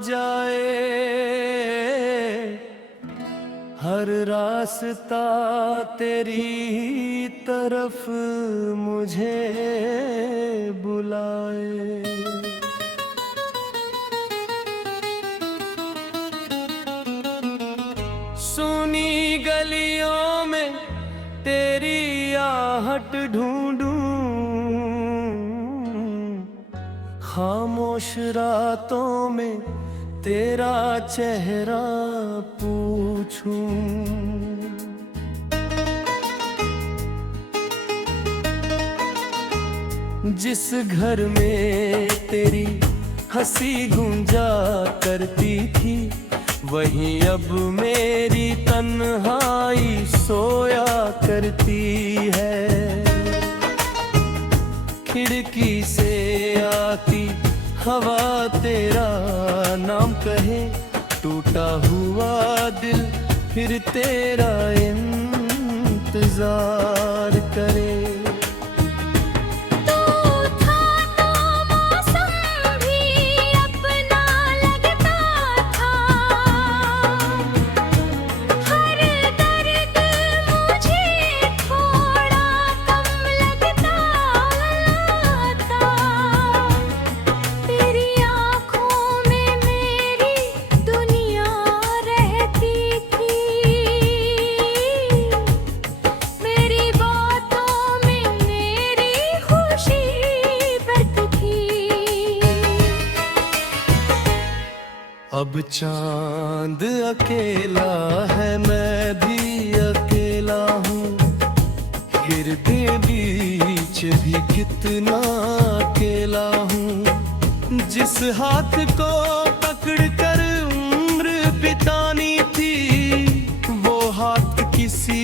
जाए, हर रास्ता तेरी तरफ मुझे बुलाए। सुनी गलियों में तेरी आहट ढूंढूं, खामोश रातों में तेरा चेहरा पूछूं। जिस घर में तेरी हंसी गूंजा करती थी, वहीं अब मेरी तन्हाई सोया करती है। खिड़की से आती हवा तेरा नाम कहे, टूटा हुआ दिल फिर तेरा इंतजार करे। अब चांद अकेला है, मैं भी अकेला हूँ, गिरते बीच भी कितना अकेला हूँ। जिस हाथ को पकड़कर उम्र बितानी थी, वो हाथ किसी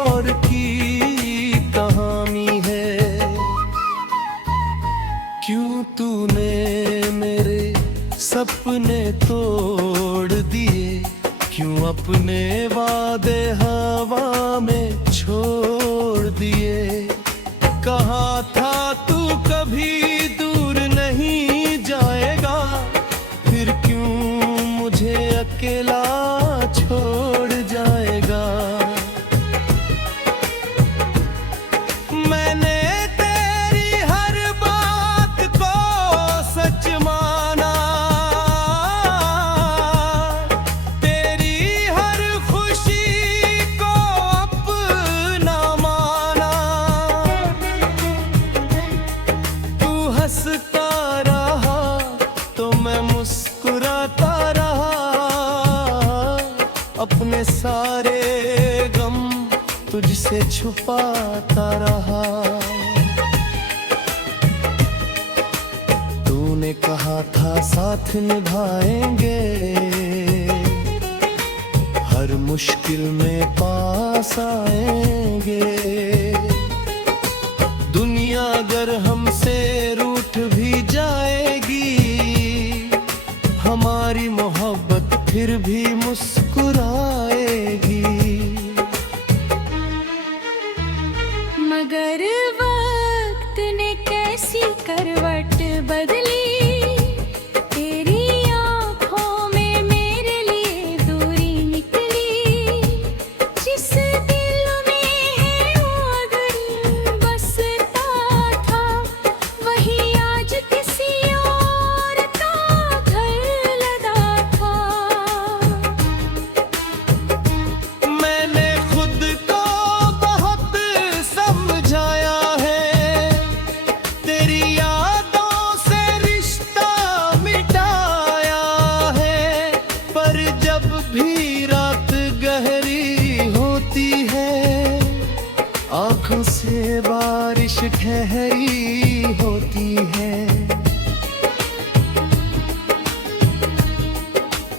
और की कहानी है। क्यों तूने मेरे सपने तोड़ दिए, क्यों अपने वादे हवा में छोड़ दिए। कहा था तू कभी दूर नहीं जाएगा, फिर क्यों मुझे अकेला छोड़ जाएगा। मैंने तेरी हर बात को सच माना, हंसता रहा तो मैं मुस्कुराता रहा, अपने सारे गम तुझसे छुपाता रहा। तूने कहा था साथ निभाएंगे, हर मुश्किल में पास आएंगे। दुनिया अगर हमसे रूठ भी जाएगी, हमारी मोहब्बत फिर भी मुस्कुराएगी। मगर वक्त ने कैसी करवट बदली, तेरी आँखों में मेरे लिए दूरी निकली। जिस दिल में है आग बसता था, वही आज किसी और का घर लगा था। मैंने खुद को बहुत समझाया है, तेरी यादों से रिश्ता मिटाया है। पर जब भी रात गहरी होती है, आँखों से बारिश ठहरी होती है।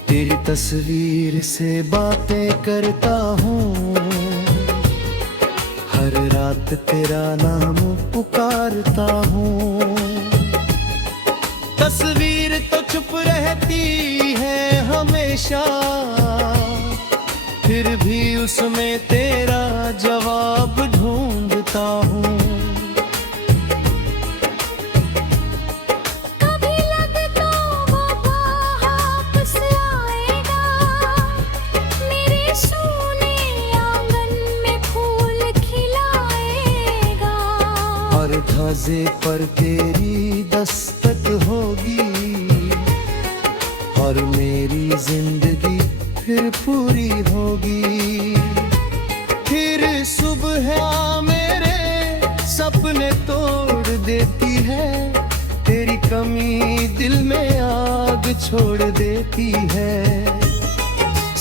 तेरी तस्वीर से बातें करता हूँ, हर रात तेरा नाम पुकारता हूँ। तस्वीर तो चुप रहती है हमेशा, फिर भी उसमें तेरा जवाब ढूंढता हूँ। कभी लगता वो बाप दस्तक होगी और मेरी जिंदगी फिर पूरी होगी। फिर सुबह मेरे सपने तोड़ देती है, तेरी कमी दिल में आग छोड़ देती है।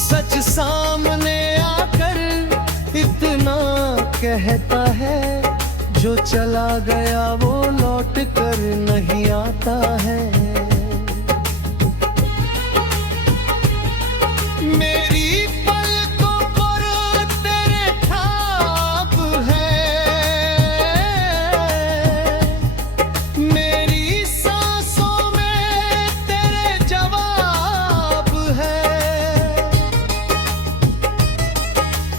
सच सामने आकर इतना कहता है, जो चला गया वो लौट कर नहीं आता है। मेरी पलकों पर तेरे छाप है, मेरी सांसों में तेरे जवाब है।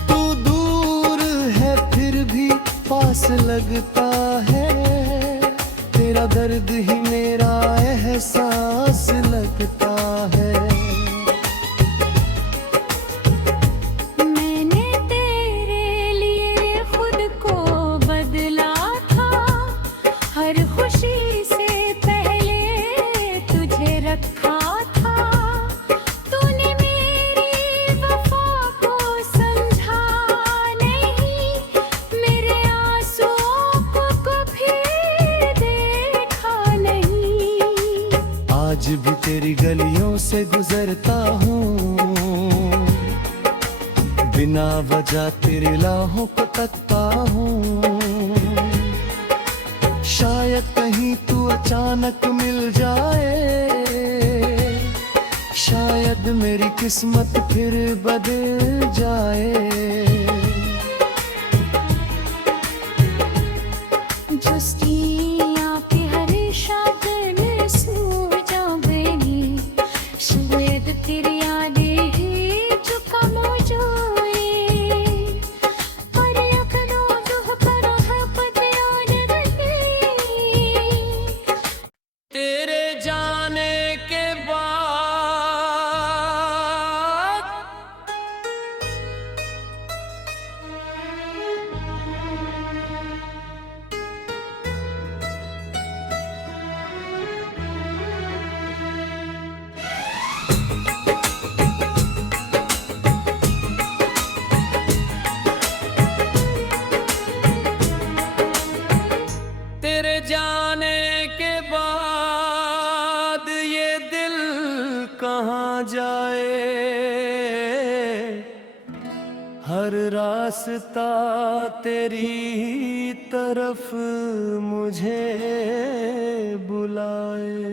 तू दूर है फिर भी पास लगता है, तेरा दर्द ही मेरा एहसास लगता है। मैंने तेरे लिए खुद को बदला था, हर खुशी से पहले तुझे रखा था। तूने मेरी वफा को समझा नहीं, मेरे आंसुओं को कभी देखा नहीं। आज भी तेरी गलियों से गुजरता हूँ, बिना वजह तेरे राहों को तकता हूँ। शायद कहीं तू अचानक मिल जाए, शायद मेरी किस्मत फिर बदल जाए। जुस्तियाँ के हर शब्द में सो जाऊंगी, शायद तेरी यादें ही जो कम हो जाए। पर यकनो जो पर है पतियान गई, तेरे जाने के बाद तेरे जाने के बाद ये दिल कहाँ जाए। हर रास्ता तेरी तरफ मुझे बुलाए।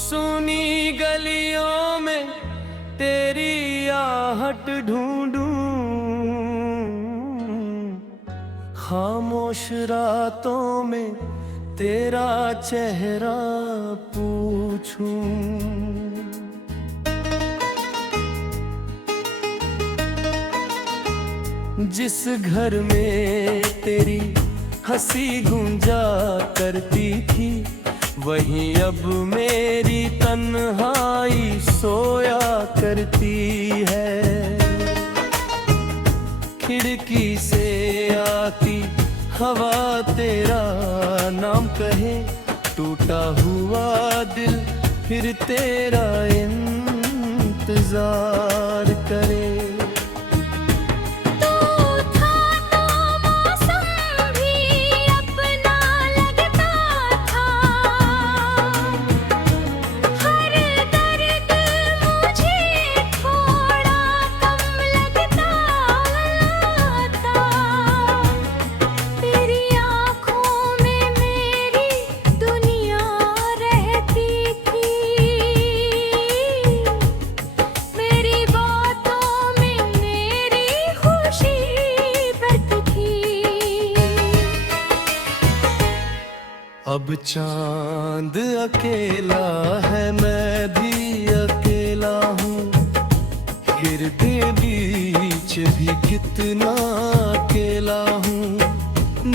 सुनी गलियों में तेरी आहट ढूंढूं, खामोश रातों में तेरा चेहरा पूछूं। जिस घर में तेरी हंसी गूंजा करती थी, वहीं अब मेरी तन्हाई सोया करती है। खिड़की से आती हवा तेरा नाम कहे, टूटा हुआ दिल फिर तेरा इंतजार करे। अब चांद अकेला है, मैं भी अकेला हूँ। गिरते बीच भी कितना अकेला हूँ।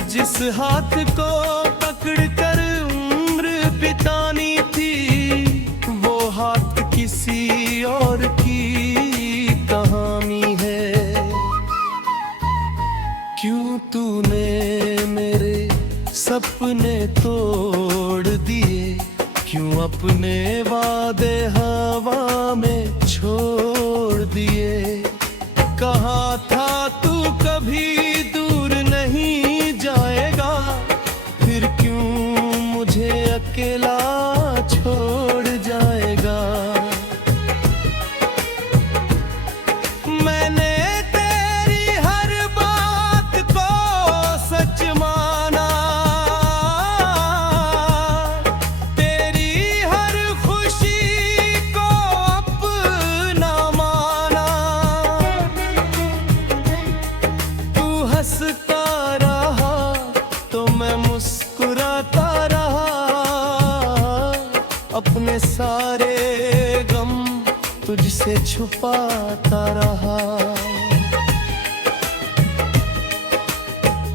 जिस हाथ को पकड़ कर उम्र बितानी थी, वो हाथ किसी और की कहानी है। क्यों तूने मेरे सपने तोड़ दिए, क्यों अपने वादे हवा में छोड़ दिए। कहा था तू कभी दूर नहीं जाएगा, फिर क्यों मुझे अकेला छोड़ जाएगा। मैंने तेरी हर बात को सच माना, तेरी हर खुशी को अपना माना। तू हंसता रहा तो मैं मुस्कुराता रहा, अपने सारे गम तुझसे छुपाता रहा।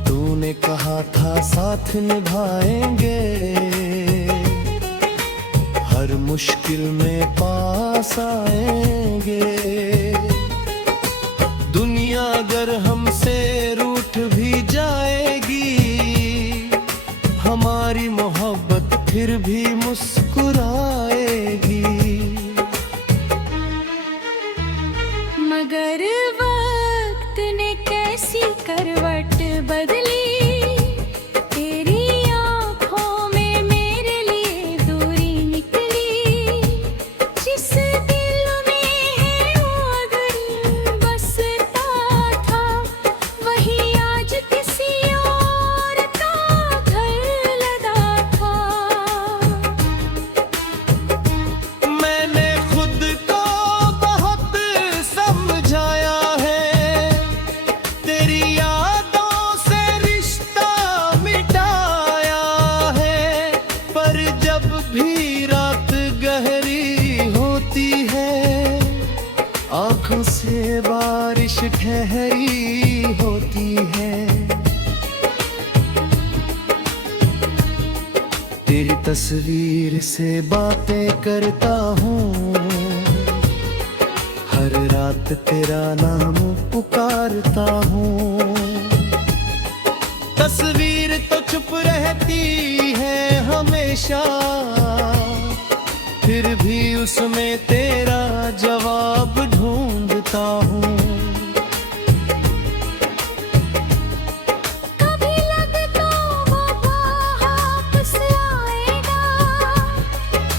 तूने कहा था साथ निभाएंगे, हर मुश्किल में पास आएंगे। दुनिया अगर हमसे रूठ भी जाएगी, हमारी मोहब्बत फिर भी मुस्कुराएगी। मगर वक्त ने कैसी करवट बदली, तेरी आंखों में मेरे लिए दूरी निकली। जिस दिल में है आग बसता था, वही आज किसी और का घर लगा था। मैंने खुद को बहुत समझाया है, तेरी यादों से रिश्ता मिटाया है। पर जब भी रात गहरी होती है, आंखों से बारिश ठहरी होती है। तेरी तस्वीर से बातें करता हूँ, हर रात तेरा नाम पुकारता हूँ। तस्वीर तो चुप रहती है हमेशा, फिर भी उसमें तेरा जवाब ढूंढता हूँ। कभी लगता वो वापस आएगा,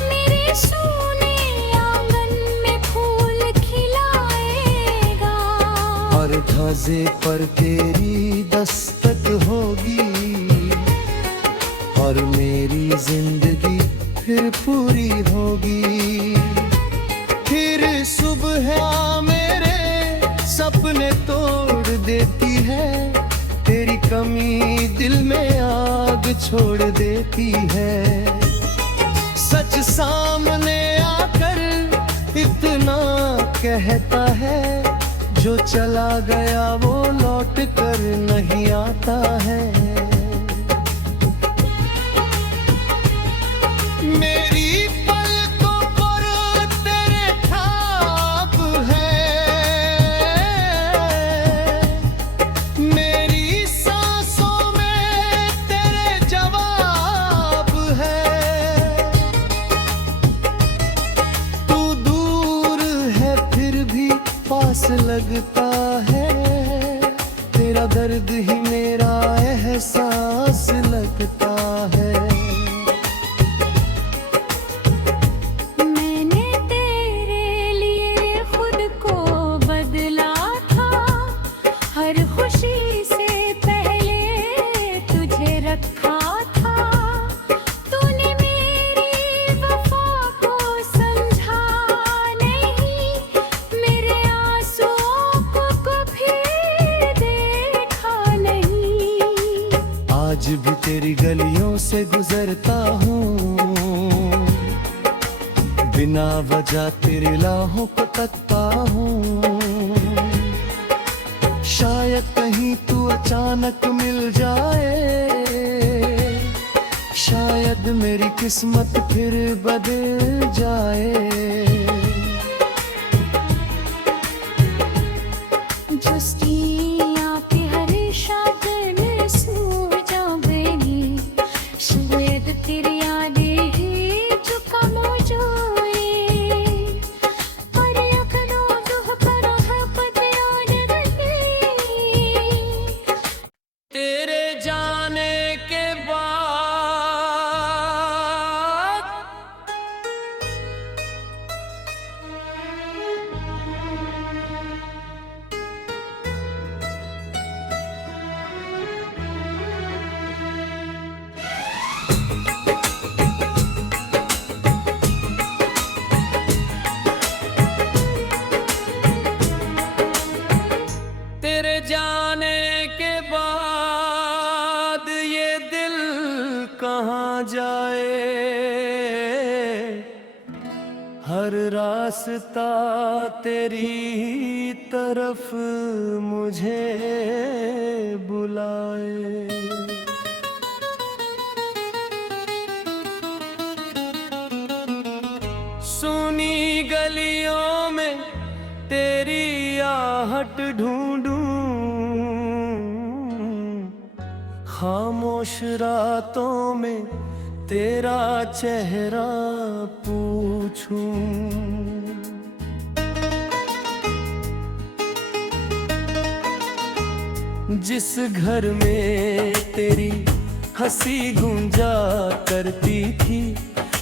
मेरे सोने आंगन में फूल खिलाएगा। हर धाजे पर तेरी दस्तक होगी, और मेरी जिंदगी फिर पूरी होगी। फिर सुबह मेरे सपने तोड़ देती है, तेरी कमी दिल में आग छोड़ देती है। सच सामने आकर इतना कहता है, जो चला गया वो लौट कर नहीं आता है। मेरी पलकों पर तेरे ख्वाब है, मेरी सांसों में तेरे जवाब है। तू दूर है फिर भी पास लगता है, तेरा दर्द ही मेरा एहसास लगता है। मैंने तेरे लिए खुद को बदला था, हर खुशी से पहले तुझे रखा था। तूने मेरी वफा को समझा नहीं, मेरे आंसुओं को कभी देखा नहीं। आज भी तेरी गलियों से गुजरता हूँ, बिना वजह तेरी राहों को तकता हूँ। शायद कहीं तू अचानक मिल जाए, शायद मेरी किस्मत फिर बदल जाए। Just आपके हर शब्द जाए, हर रास्ता तेरी तरफ मुझे बुलाए। सुनी गलियों में तेरी आहट ढूंढूं, खामोश रातों में तेरा चेहरा पूछूं। जिस घर में तेरी हंसी गूंजा करती थी,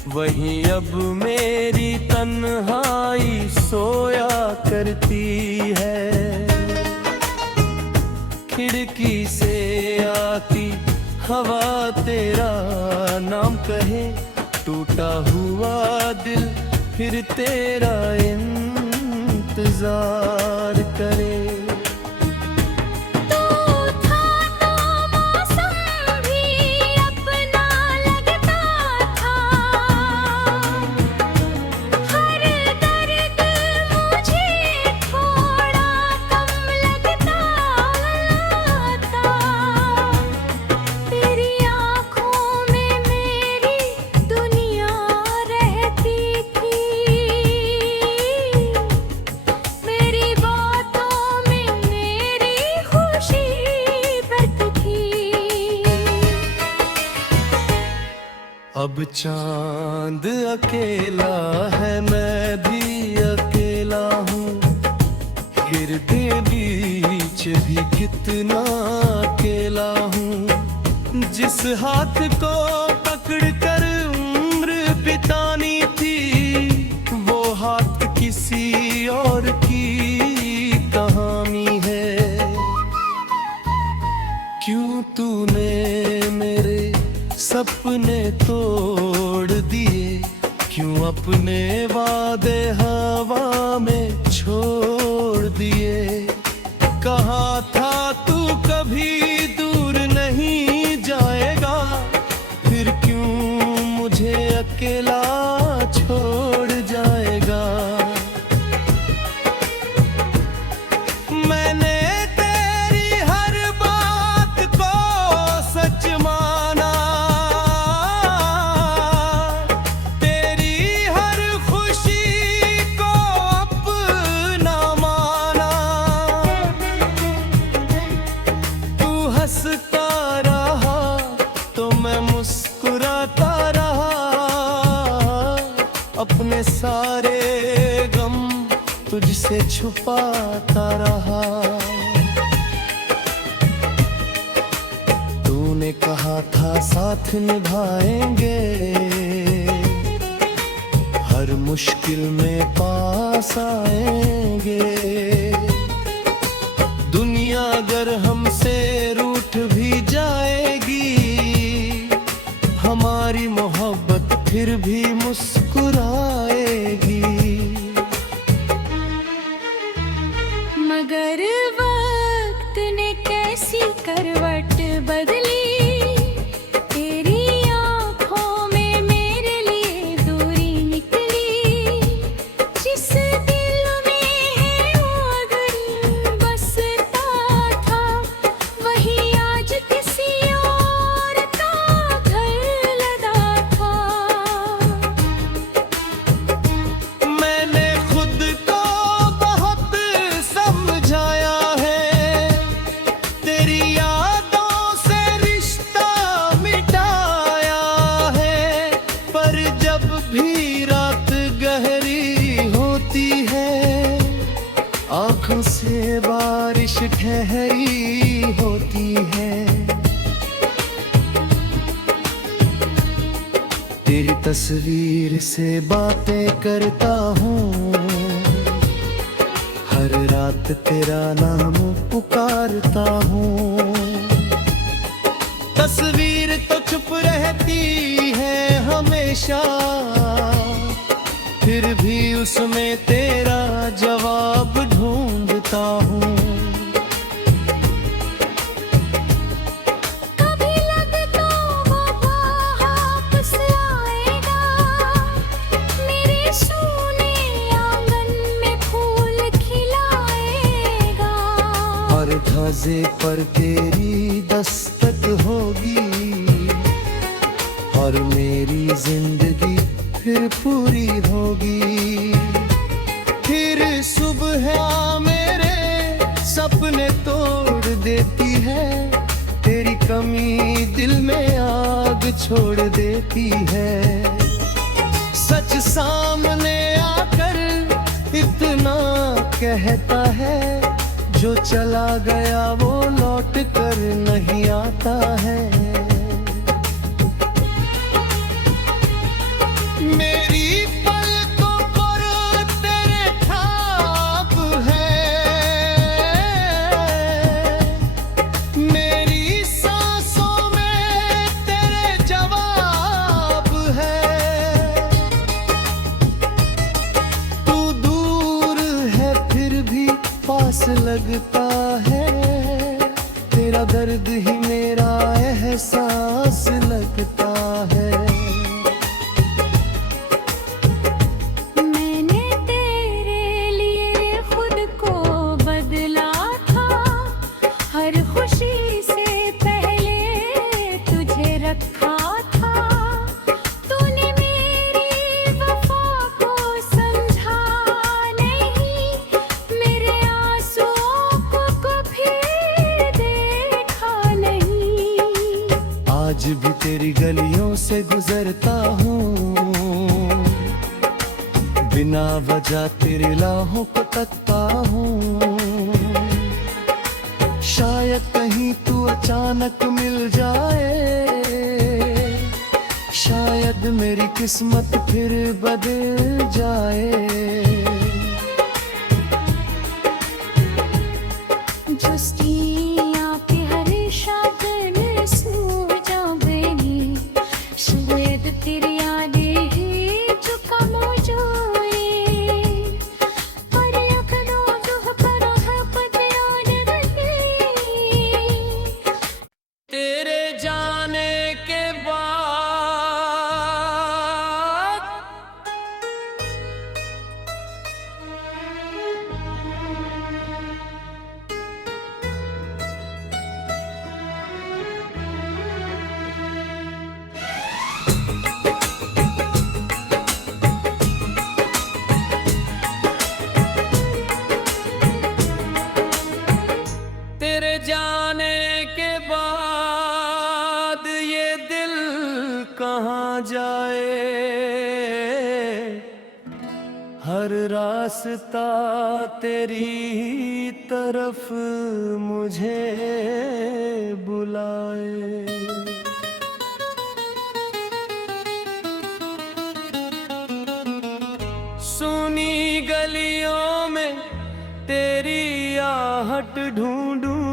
वहीं अब मेरी तन्हाई सोया करती है। खिड़की से आती हवा तेरा नाम कहे, टूटा हुआ दिल फिर तेरा इंतजार करे। अब चांद अकेला है, मैं भी अकेला हूँ, गिरते बीच भी कितना अकेला हूँ। जिस हाथ को पकड़ कर उम्र बितानी थी, वो हाथ किसी और की कहानी है। क्यों तूने मेरे सपने तोड़ दिए, क्यों अपने वादे हवा में छोड़ दिए। कहा था तू कभी दूर नहीं जाएगा, फिर क्यों मुझे अकेला छोड़ जाएगा। मैंने तेरी हर बात को सच माना, हंसता रहा तो मैं मुस्कुराता रहा, अपने सारे गम तुझसे छुपाता रहा। तूने कहा था साथ निभाएंगे, हर मुश्किल में पास आएंगे। दुनिया अगर हमसे रूठ भी जाएगी, हमारी मोहब्बत फिर भी मुस्कुराएगी। मगर वक्त ने कैसी करवट बदली, तेरी आँखों में मेरे लिए दूरी निकली। जिस दिल में है आग बसता था, वही आज किसी और का घर लगा था। मैंने खुद को बहुत समझाया है, तेरी यादों से रिश्ता मिटाया है। पर जब भी रात गहरी होती है, आंखों से बारिश ठहरी होती है। तेरी तस्वीर से बातें करता हूँ, हर रात तेरा नाम पुकारता हूँ। तस्वीर तो चुप रहती है हमेशा, फिर भी उसमें तेरा जवाब ढूंढता हूँ। कभी लगता वो ख्वाब जिंदगी फिर पूरी होगी। फिर सुबह मेरे सपने तोड़ देती है, तेरी कमी दिल में आग छोड़ देती है। सच सामने आकर इतना कहता है, जो चला गया वो लौट कर नहीं आता है। मेरी पलकों पर तेरे छाप है, मेरी सांसों में तेरे जवाब है। तू दूर है फिर भी पास लगता है, तेरा दर्द ही मेरा एहसास लगता है। मैंने तेरे लिए खुद को बदला था, हर खुशी से पहले तुझे रखा था। तूने मेरी वफा को समझा नहीं, मेरे आंसुओं को कभी देखा नहीं। आज भी तेरी गलियों से गुजरता हूँ, बिना वजह तेरे राहों को तकता हूँ। शायद कहीं तू अचानक मिल जाए, शायद मेरी किस्मत फिर बदल जाए। जुस्तियाँ पे हर शागन सू जावेनी, शायद तेरी यादें ही जो कम हो जाए। पर यकनो दुह पर है पतियान गई, तेरे जाने के बाद तेरे जाने के बाद ये दिल कहाँ जाए। हर रास्ता तेरी तरफ मुझे बुलाए। सुनी गलियों में तेरी आहट ढूंढूं,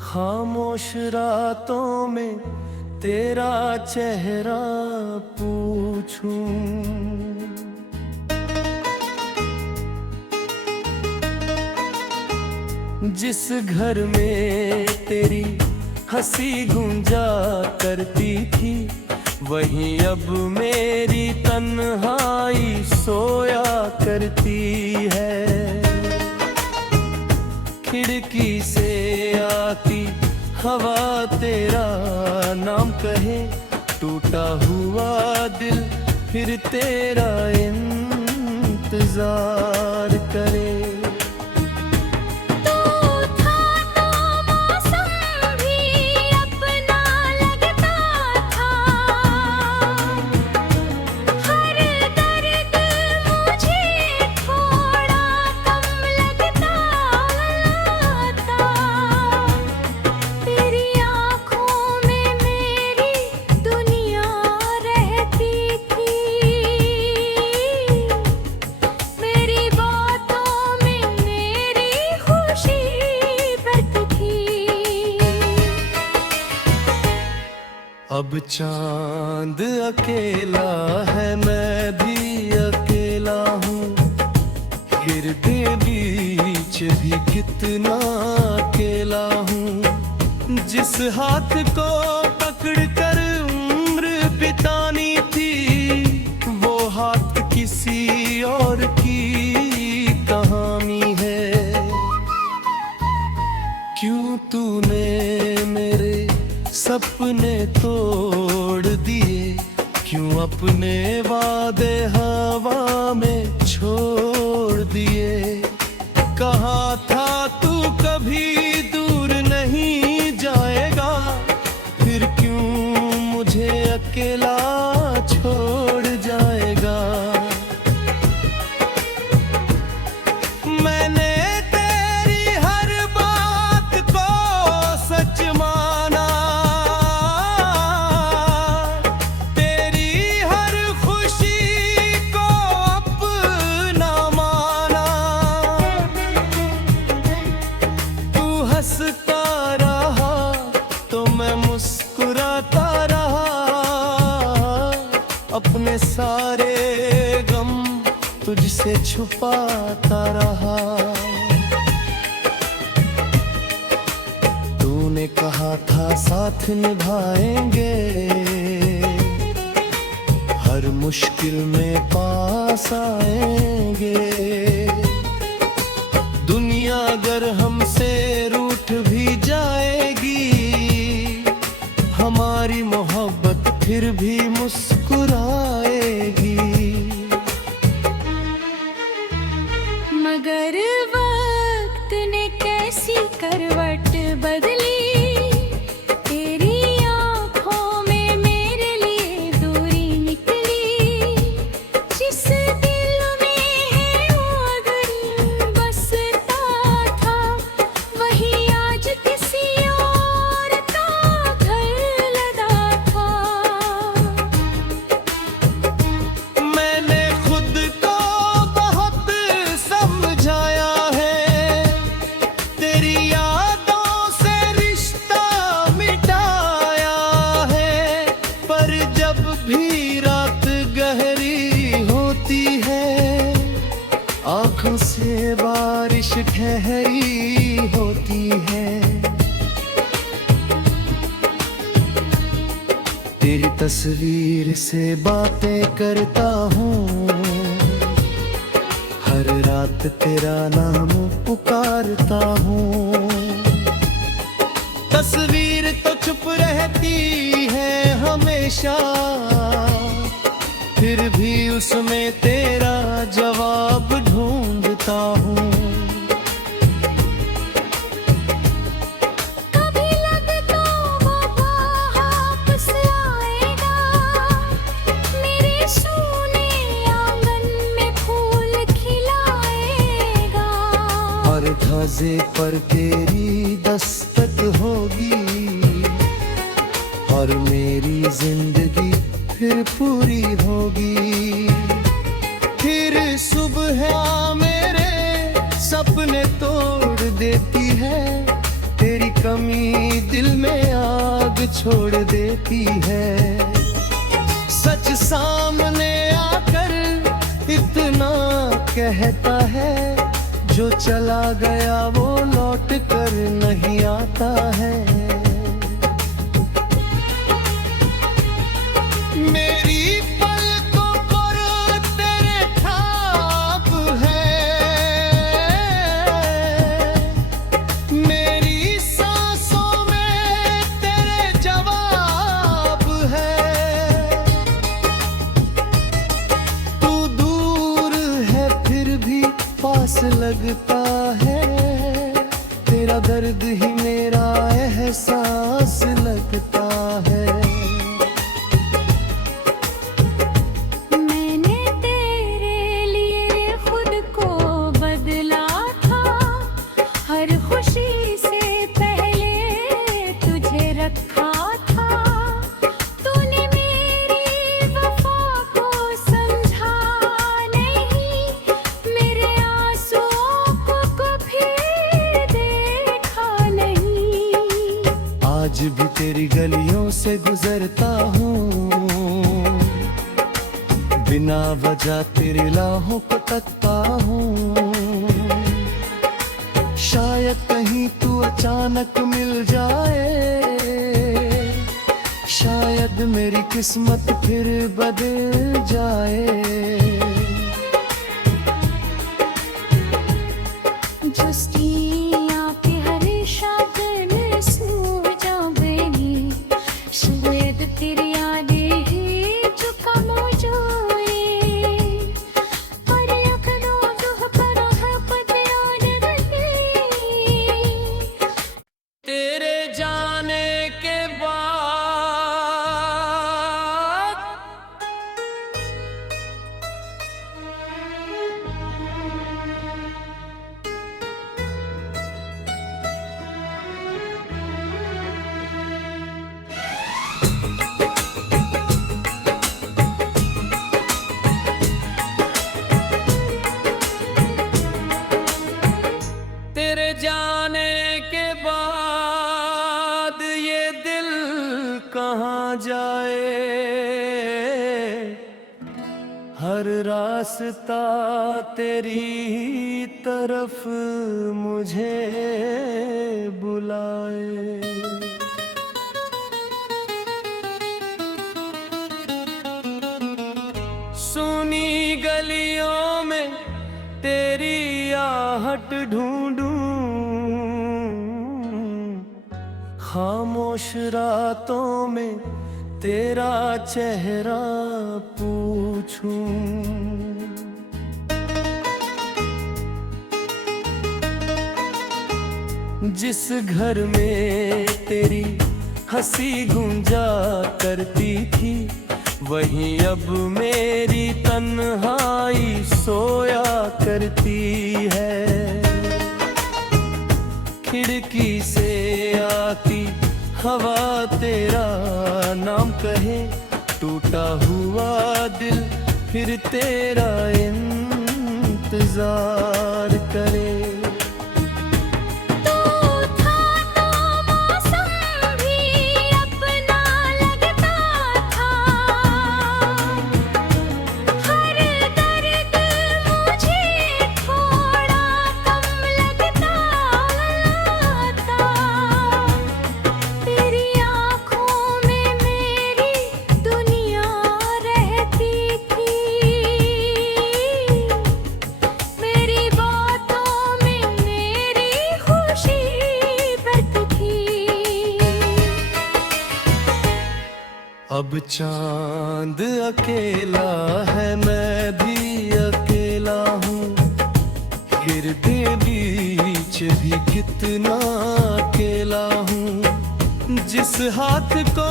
खामोश रातों में तेरा चेहरा पूछूं। जिस घर में तेरी हंसी गूंजा करती थी, वहीं अब मेरी तन्हाई सोया करती है। खिड़की से आती हवा तेरा नाम कहे, टूटा हुआ दिल फिर तेरा इंतजार करे। अब चांद अकेला है, मैं भी अकेला हूँ। गिरते बीच भी कितना अकेला हूँ। जिस हाथ को पकड़ कर उम्र बितानी थी, वो हाथ किसी और की कहानी है। क्यों तूने मेरे सपने तोड़ दिए, क्यों अपने वादे हवा में छोड़ दिए। कहा था तू कभी दूर नहीं जाएगा, फिर क्यों मुझे अकेला छोड़ जाएगा। मैंने तेरी हर बात को सच माना, तेरी हर खुशी को अपना माना। तू हंसता रहा तो मैं मुस्कुराता रहा, अपने सारे गम तुझसे छुपाता रहा। तूने कहा था साथ निभाएंगे, हर मुश्किल में पास आएंगे। दुनिया अगर हमसे रूठ भी जाएगी, हमारी मोहब्बत फिर भी मुस्कुराएगी। मगर वक्त ने कैसी करवट बदली, तेरी आंखों में मेरे लिए दूरी निकली। जिस दिल में है वो अगर बसता था, वही आज किसी और का घर लगा था। मैंने खुद को बहुत समझाया है, तेरी यादों से रिश्ता मिटाया है। पर जब भी रात गहरी होती है, आंखों से बारिश ठहरी होती है। तेरी तस्वीर से बातें करता हूँ, हर रात तेरा नाम पुकारता हूँ। तस्वीर तो चुप रहती है हमेशा, फिर भी उसमें तेरा जवाब ढूंढता हूँ। कभी लगता वो वापस आएगा, मेरे सोने आंगन में फूल खिलाएगा। हर धाजे पर तेरी दस्तक होगी, और मेरी जिंदगी फिर पूरी होगी। फिर सुबह मेरे सपने तोड़ देती है, तेरी कमी दिल में आग छोड़ देती है। सच सामने आकर इतना कहता है, जो चला गया वो लौट कर नहीं आता है। मेरी पलकों पर तेरे छाप है, मेरी सांसों में तेरे जवाब है। तू दूर है फिर भी पास लगता है, तेरा दर्द ही मेरा एहसास लगता है। मैंने तेरे लिए खुद को बदला था, हर खुशी से पहले तुझे रखा था। तूने मेरी वफा को समझा नहीं, मेरे आंसुओं को कभी देखा नहीं। आज भी तेरी गलियों से गुजरता हूँ, बिना वजह तेरी राहों को तकता हूँ। शायद कहीं तू अचानक मिल जाए, शायद मेरी किस्मत फिर बदल जाए। Just जाए, हर रास्ता तेरी तरफ मुझे बुलाए। सुनी गलियों में तेरी आहट ढूंढूं, खामोश रातों में तेरा चेहरा पूछूं। जिस घर में तेरी हंसी गूंजा करती थी, वहीं अब मेरी तन्हाई सोया करती है। खिड़की से आती हवा तेरा नाम कहे, टूटा हुआ दिल फिर तेरा इंतजार करे। अब चांद अकेला है, मैं भी अकेला हूँ, गिरते बीच भी कितना अकेला हूँ। जिस हाथ को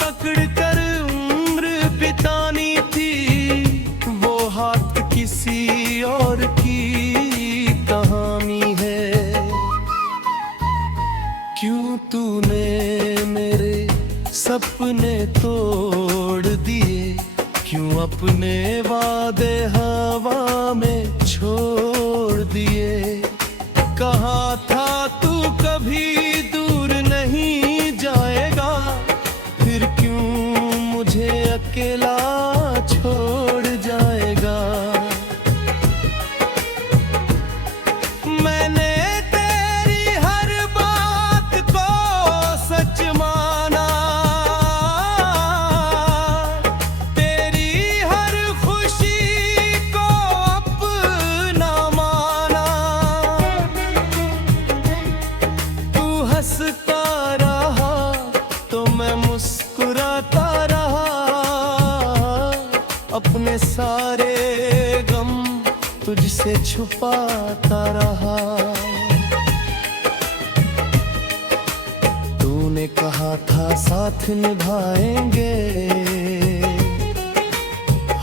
पकड़ कर उम्र बितानी थी, वो हाथ किसी और की कहानी है। क्यों तूने मेरे सपने तोड़ दिए, क्यों अपने वादे हवा में छोड़ दिए। कहा था तू कभी दूर नहीं जाएगा, फिर क्यों मुझे अकेला छोड़ जाएगा। मैंने तेरी हर बात को सच माना, हंसता रहा तो मैं मुस्कुराता रहा, अपने सारे गम तुझसे छुपाता रहा। तूने कहा था साथ निभाएंगे,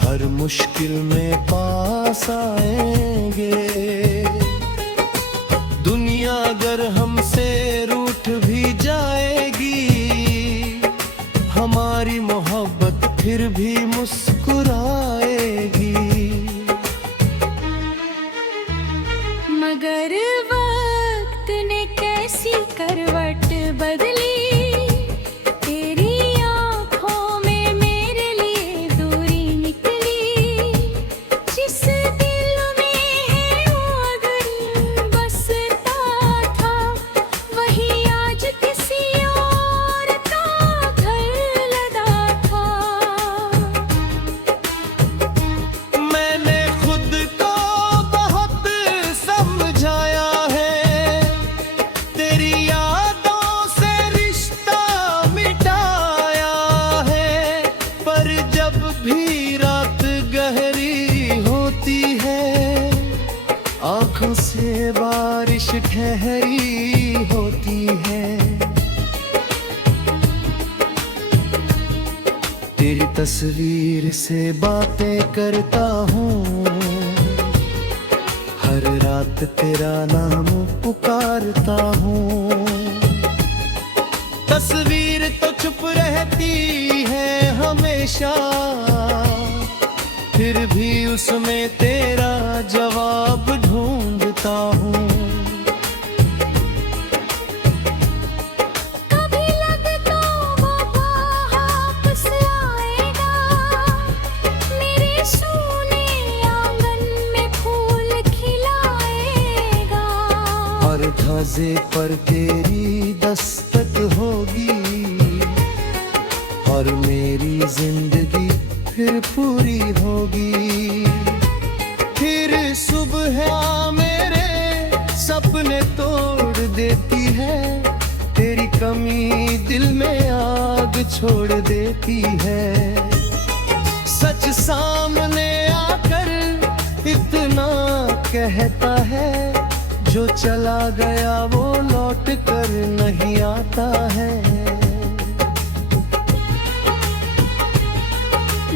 हर मुश्किल में पास आएंगे। दुनिया अगर हमसे रूठ भी जाएगी, हमारी मोहब्बत फिर भी मुस्कुराएगी। मगर वक्त ने कैसी करवट बदली, तेरी आँखों में मेरे लिए दूरी निकली। जिस दिल में है आग बसता था, वही आज किसी और का घर लगा था। मैंने खुद को बहुत समझाया है, तेरी यादों से रिश्ता मिटाया है। पर जब भी रात गहरी होती है, आँखों से बारिश ठहरी होती है। तेरी तस्वीर से बातें करता हूँ, हर रात तेरा नाम पुकारता हूँ। तस्वीर तो चुप रहती है हमेशा, फिर भी उसमें तेरा जवाब ढूंढता हूँ। कभी लगता वो बाप जिंदगी फिर पूरी होगी। फिर सुबह मेरे सपने तोड़ देती है, तेरी कमी दिल में आग छोड़ देती है। सच सामने आकर इतना कहता है, जो चला गया वो लौट कर नहीं आता है।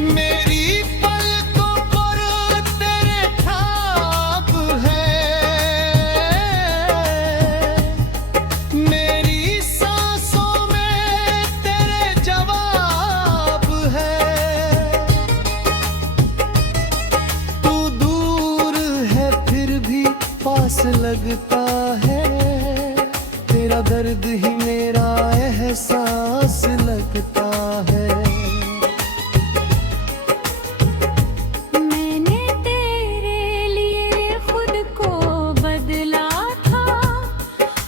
मेरी पलकों पर तेरे ख्वाब है, मेरी सांसों में तेरे जवाब है। तू दूर है फिर भी पास लगता है, तेरा दर्द ही मेरा एहसास लगता है। मैंने तेरे लिए खुद को बदला था,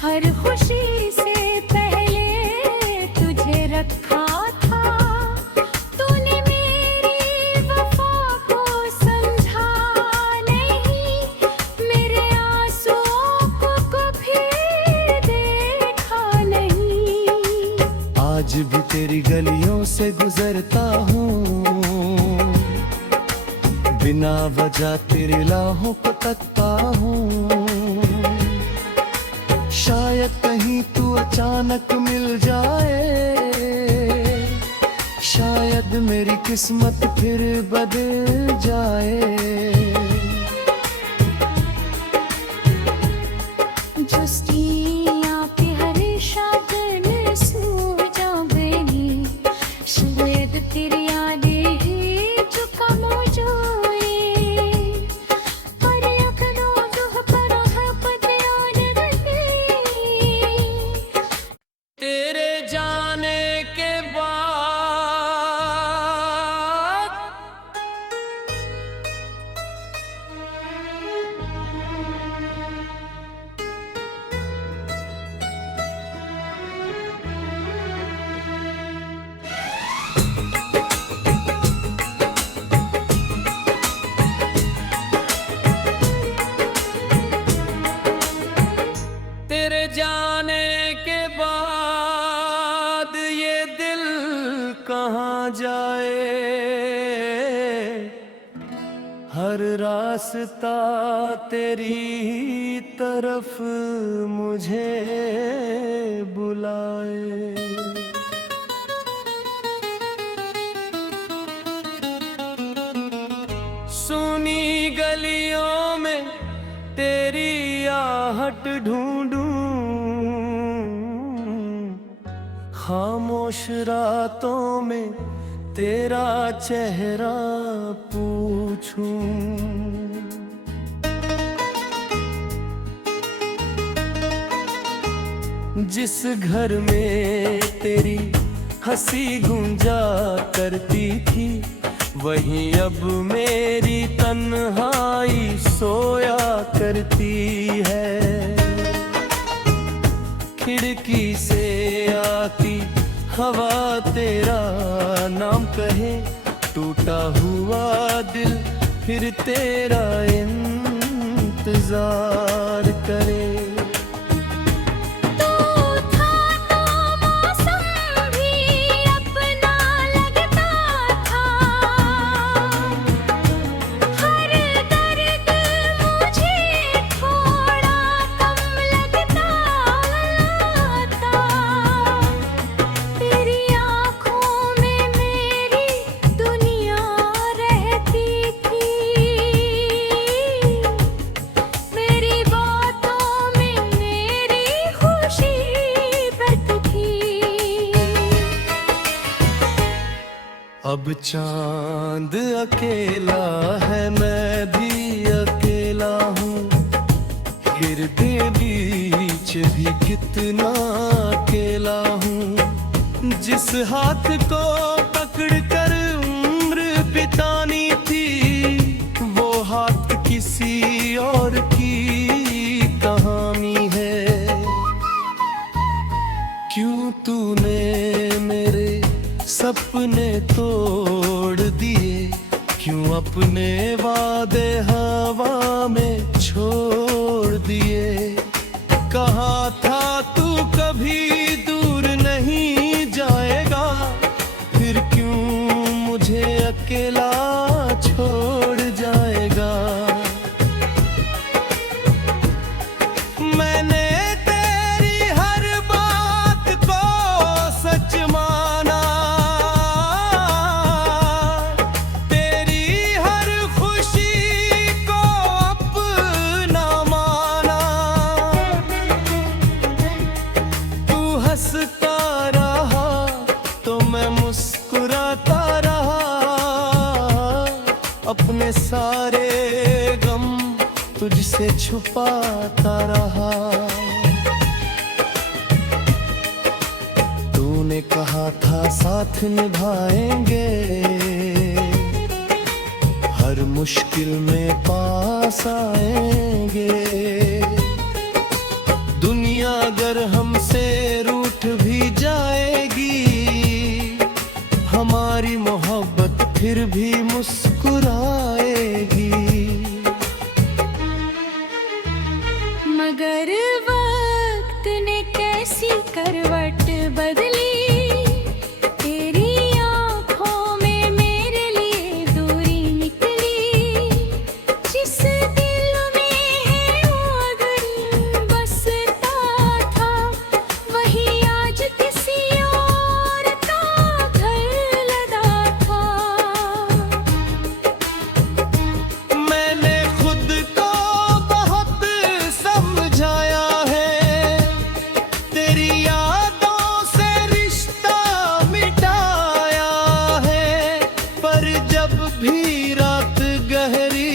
हर खुशी से पहले तुझे रखा था। तूने मेरी वफा को समझा नहीं, मेरे आंसुओं को कभी देखा नहीं। आज भी तेरी गलियों से गुजरता हूँ, बिना वजह तेरे राहों को तकता हूँ। शायद कहीं तू अचानक मिल जाए, शायद मेरी किस्मत फिर बदल जाए। जुस्तियाँ पे हर शागन सू जाऊंगी, शायद तेरी यादें ही जो कम हो जाए। पर अखरों दुह पर है पतियान गई, तेरे जाने के बाद तेरे जाने के बाद ये दिल कहाँ जाए। हर रास्ता तेरी तरफ मुझे बुलाए। सुनी गलियों में तेरी आहट ढूंढूं, खामोश रातों में तेरा चेहरा पूछूं। जिस घर में तेरी हंसी गूंजा करती थी, वहीं अब मेरी तन्हाई सोया करती है। खिड़की से आती हवा तेरा नाम कहे, टूटा हुआ दिल फिर तेरा इंतजार करे। अब चांद अकेला है, मैं भी अकेला हूँ। गिरते बीच भी कितना अकेला हूँ। जिस हाथ को पकड़ कर उम्र बितानी थी, वो हाथ किसी और की कहानी है। क्यों तूने मेरे सपने तोड़ दिए, क्यों अपने वादे हवा में छोड़ दिए। कहा था तू कभी दूर नहीं जाएगा, फिर क्यों मुझे अकेला छोड़ जाएगा। मैंने तेरी हर बात को सच माना, तेरी हर खुशी को अपना माना। तू हंसता रहा तो मैं मुस्कुराता रहा, अपने सारे गम तुझसे छुपाता रहा। तूने कहा था साथ निभाएंगे, हर मुश्किल में पास आएंगे। दुनिया अगर हमसे रूठ भी जाएगी, हमारी मोहब्बत फिर भी मुस्कुराएगी। मगर वक्त ने कैसी करवट बदली, तेरी आंखों में मेरे लिए दूरी निकली। जिस दिल में है आग बसता था, वही आज किसी और का घर लगा था। मैंने खुद को बहुत समझाया है, तेरी यादों से रिश्ता मिटाया है। पर जब भी रात गहरी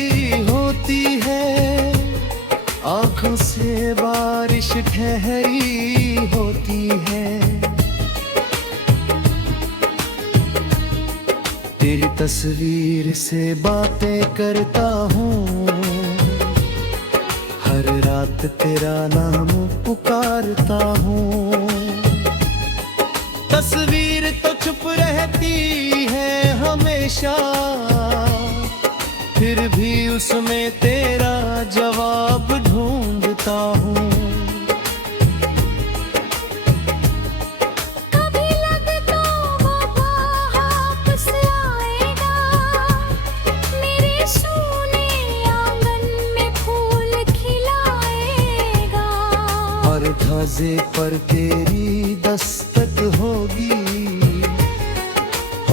होती है, आंखों से बारिश ठहरी होती है। तेरी तस्वीर से बातें करता हूँ, हर रात तेरा नाम पुकारता हूँ। तस्वीर तो चुप रहती है हमेशा, फिर भी उसमें तेरा जवाब ढूंढता हूँ। कभी लगता वो वापस आएगा, मेरे सोने आंगन में फूल खिलाएगा। हर धाजे पर तेरी दस्तक होगी,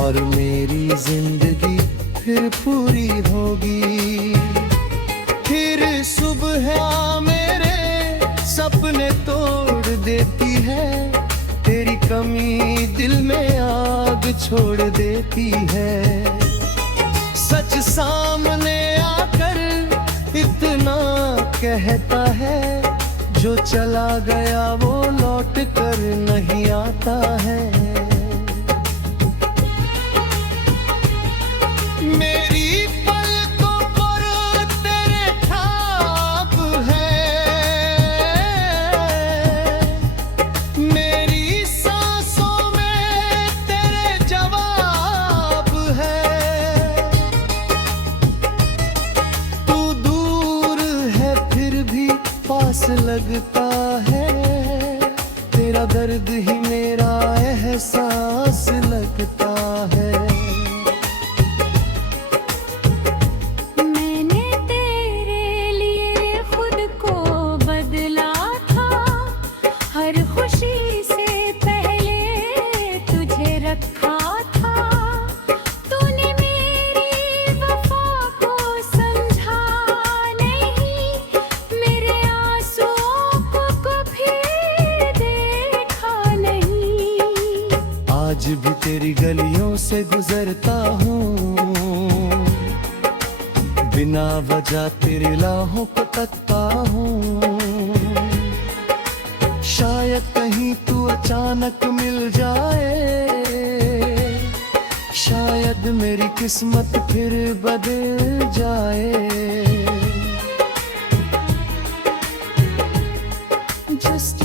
और मेरी जिंदगी फिर पूरी होगी। फिर सुबह मेरे सपने तोड़ देती है, तेरी कमी दिल में आग छोड़ देती है। सच सामने आकर इतना कहता है, जो चला गया वो लौट कर नहीं आता है। मेरी पलकों पर तेरे छाप है, मेरी सांसों में तेरे जवाब है। तू दूर है फिर भी पास लगता है, तेरा दर्द ही मेरा एहसास लगता है। मैंने तेरे लिए खुद को बदला था, हर खुशी से पहले तुझे रखा था। तूने मेरी वफा को समझा नहीं, मेरे आंसुओं को कभी देखा नहीं। आज भी तेरी गलियों से गुजरता हूँ, बिना वजह तेरी राहों को तकता हूँ। शायद कहीं तू अचानक मिल जाए, शायद मेरी किस्मत फिर बदल जाए। Just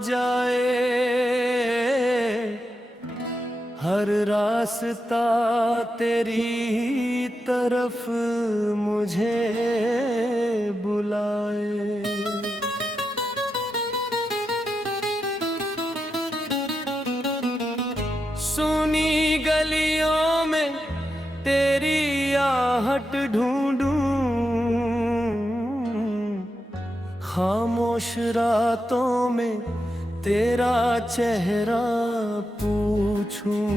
जाए, हर रास्ता तेरी तरफ मुझे बुलाए। सुनी गलियों में तेरी आहट ढूंढूं, खामोश रातों में तेरा चेहरा पूछूं।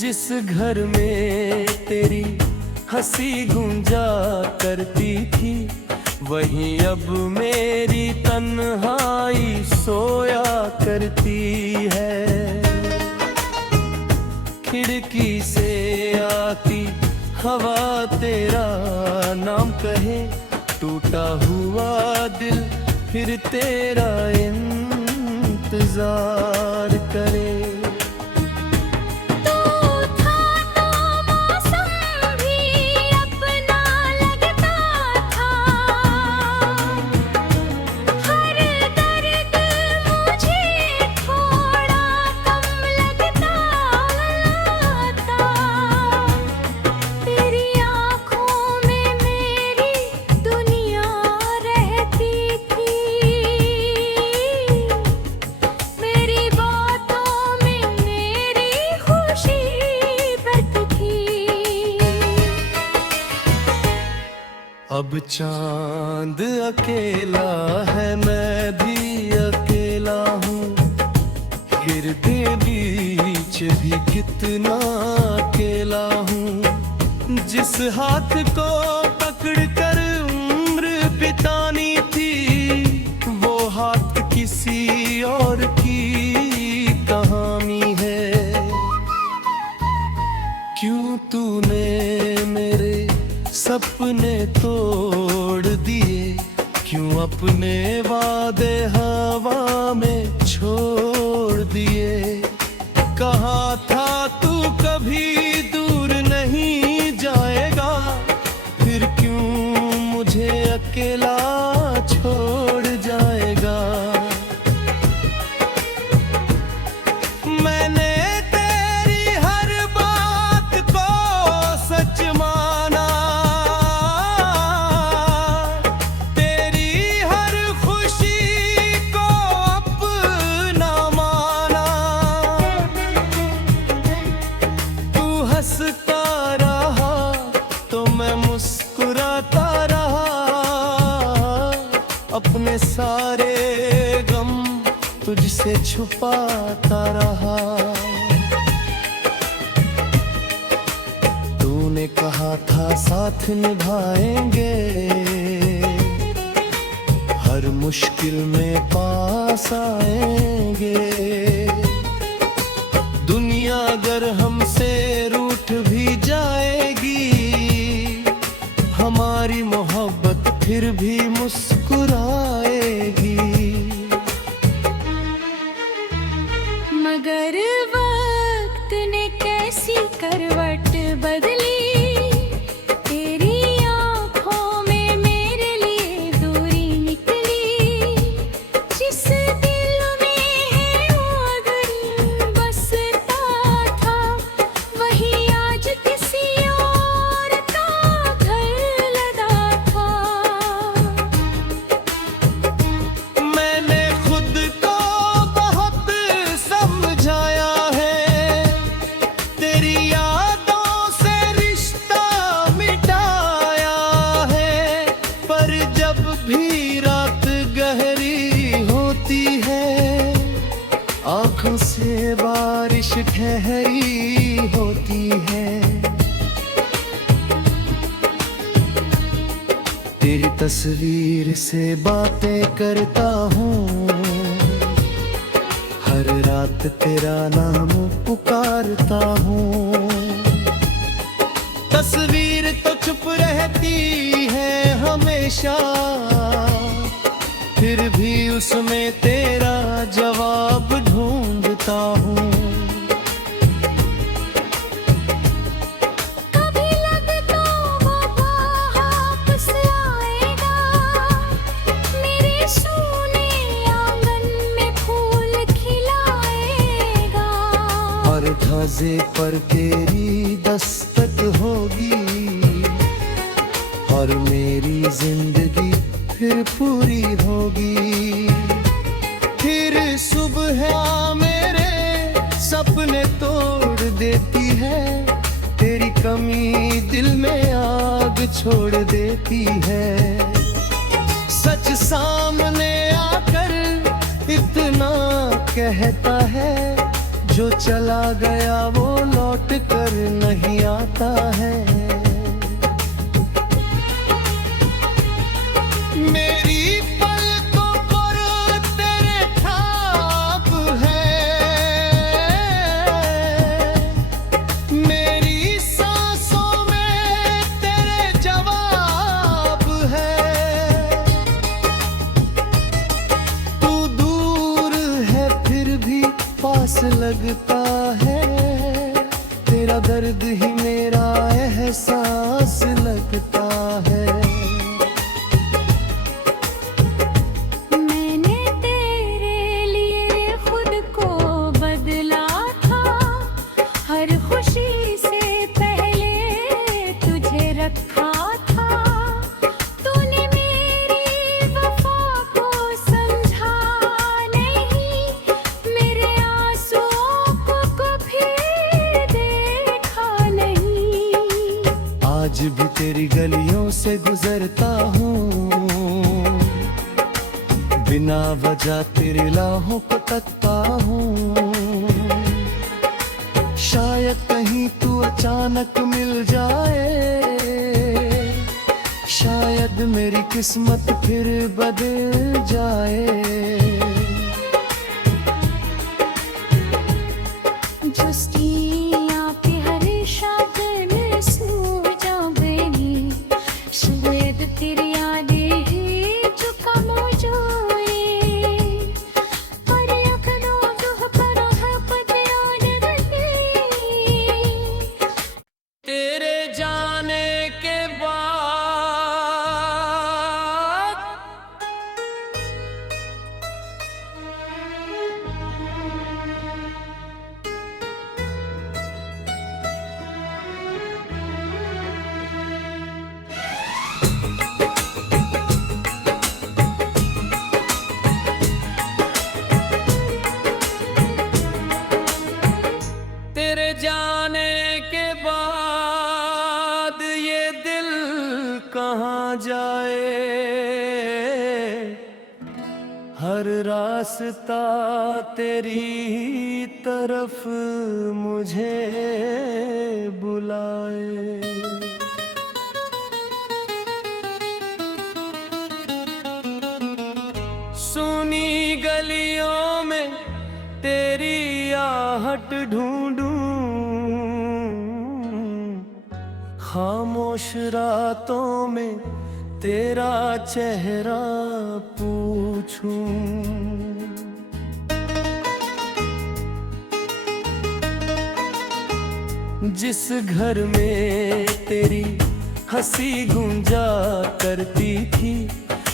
जिस घर में तेरी हंसी गूंजा करती थी, वहीं अब मेरी तन्हाई सोया करती है। खिड़की से आती हवा तेरा नाम कहे, टूटा हुआ दिल फिर तेरा इंतजार करे। अब चांद अकेला है, मैं भी अकेला हूँ, गिरते बीच भी कितना अकेला हूँ। जिस हाथ को पकड़ कर उम्र बितानी थी, वो हाथ किसी और की कहानी है। क्यों तूने मेरे सपने तोड़ दिए, क्यों अपने वादे हवा में छोड़ दिए। कहा था तू कभी दूर नहीं जाएगा, फिर क्यों मुझे अकेला छोड़ जाएगा। मैंने तेरी हर बात को सच माना, हंसता रहा तो मैं मुस्कुराता रहा, अपने सारे गम तुझसे छुपाता रहा। तूने कहा था साथ निभाएंगे, हर मुश्किल में पास आएंगे। दुनिया अगर हमसे रूठ भी जाएगी, हमारी मोहब्बत फिर भी मुस्कुराएगी। मगर वक्त ने कैसी करवट बदली, तेरी आंखों में मेरे लिए दूरी निकली। जिस दिल में है आग बसता था, वही आज किसी और का घर लगा था। मैंने खुद को बहुत समझाया है, तेरी यादों से रिश्ता मिटाया है। पर जब भी रात गहरी होती है, आंखों से बारिश ठहरी होती है। तेरी तस्वीर से बातें करता हूँ, हर रात तेरा नाम पुकारता हूँ। तस्वीर तो चुप रहती है हमेशा, फिर भी उसमें तेरा जवाब ढूंढता हूँ। कभी लगता वो बाप दस्तक होगी और मेरी जिंदगी फिर पूरी होगी। फिर सुबह मेरे सपने तोड़ देती है, तेरी कमी दिल में आग छोड़ देती है। सच सामने आकर इतना कहता है, जो चला गया वो लौट कर नहीं आता है। मेरी पलकों पर तेरे छाप है, मेरी सांसों में तेरे जवाब है। तू दूर है फिर भी पास लगता है, तेरा दर्द ही मेरा एहसास लगता है। मैंने तेरे लिए खुद को बदला था, हर खुशी से पहले तुझे रखा था। तूने मेरी वफा को समझा नहीं, मेरे आंसुओं को कभी देखा नहीं। आज भी तेरी गलियों से गुजरता हूँ, बिना वजह तेरे राहों को तकता हूँ। शायद कहीं तू अचानक मिल जाए, शायद मेरी किस्मत फिर बदल जाए। जुस्तियाँ पे हर शागर सू जाऊंगी, शायद तेरी यादें ही जो कम हो जाए। पर अखनों दुह पर है पतियान गई, तेरे जाने के बाद तेरे जाने के बाद ये दिल कहाँ जाए। हर रास्ता तेरी तरफ मुझे बुलाए। सुनी गलियों में तेरी आहट ढूंढूं, खामोश रातों में तेरा चेहरा पूछूं। जिस घर में तेरी हंसी गूंजा करती थी,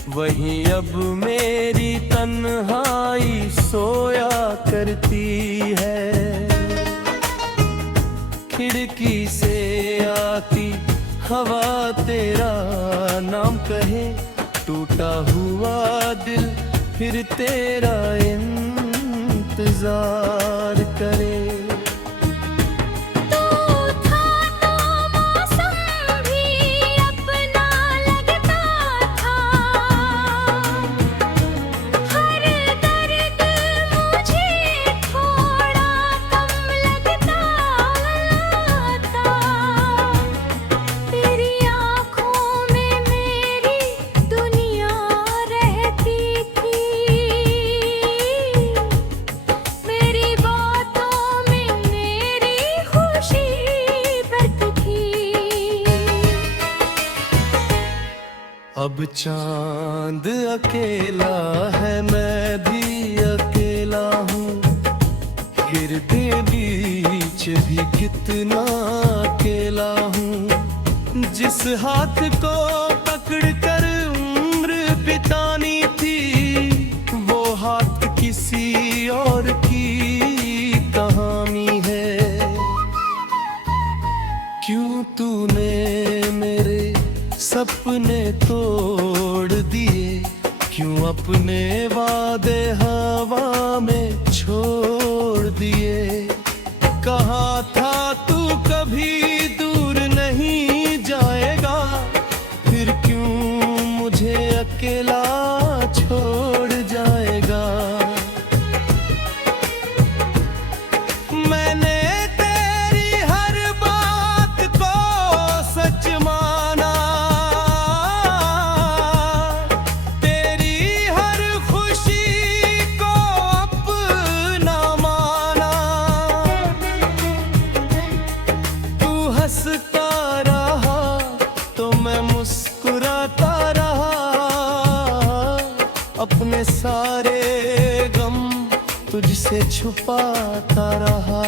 वहीं अब मेरी तन्हाई सोया करती है। खिड़की से आती हवा तेरा नाम कहे, टूटा हुआ दिल फिर तेरा इंतजार करे। अब चांद अकेला है, मैं भी अकेला हूँ। गिरते बीच भी कितना अकेला हूँ। जिस हाथ को पकड़ कर उम्र बितानी थी, वो हाथ किसी और की कहानी है। क्यों तूने मेरे सपने तोड़ दिए, क्यों अपने वादे हवा में छोड़ दिए। कहा था तू कभी दूर नहीं जाएगा, फिर क्यों मुझे अकेला छोड़ जाएगा। मैंने तेरी हर बात को सच माना, तेरी हर खुशी को अपना माना। तू हंसता रहा तो मैं मुस्कुराता रहा, अपने सारे गम तुझसे छुपाता रहा।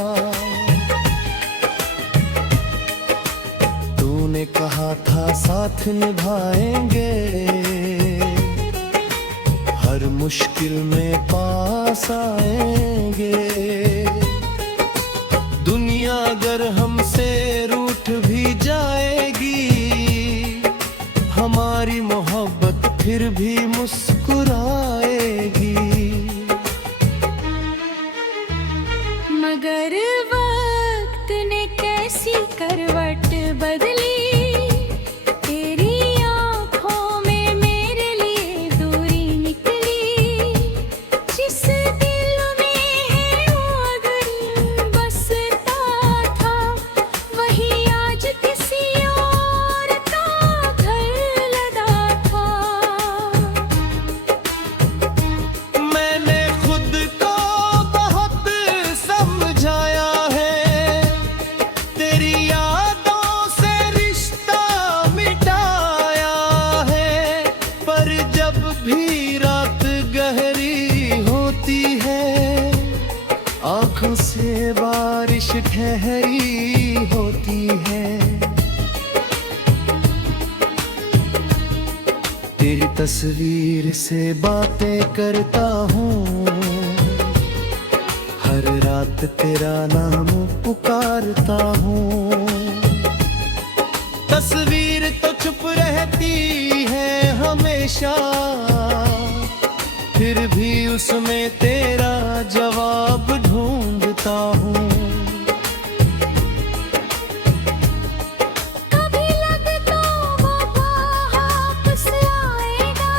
तूने कहा था साथ निभाएंगे, हर मुश्किल में पास आएंगे। दुनिया अगर हमसे रूठ भी जाएगी, हमारी मोहब्बत फिर भी मुस्कुराएगी। मगर वक्त ने कैसी करवट बदली, तेरी आंखों में मेरे लिए दूरी निकली। जिस दिल में है वो अगर बसता था, वही आज किसी और का घर लगा था। मैंने खुद को बहुत समझाया है, तेरी यादों से रिश्ता मिटाया है। पर जब भी रात गहरी होती है, आंखों से बारिश ठहरी होती है। तेरी तस्वीर से बातें करता हूँ, हर रात तेरा नाम पुकारता हूँ। तस्वीर तो चुप रहती है हमेशा, फिर भी उसमें तेरा जवाब ढूंढता हूँ। कभी लगता वफा वापस आएगा,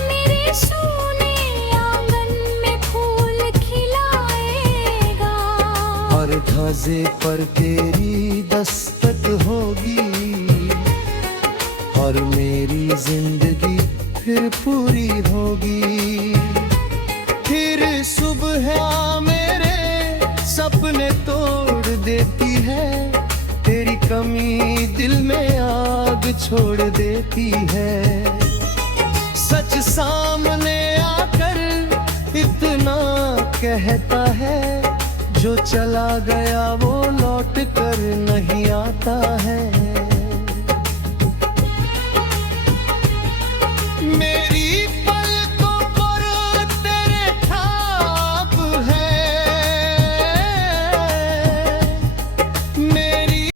मेरे सोने आंगन में फूल खिलाएगा। हर धाजे पर तेरी दस्तक होगी, और मेरी जिंदगी फिर पूरी होगी। फिर सुबह मेरे सपने तोड़ देती है, तेरी कमी दिल में आग छोड़ देती है। सच सामने आकर इतना कहता है, जो चला गया वो लौट कर नहीं आता है।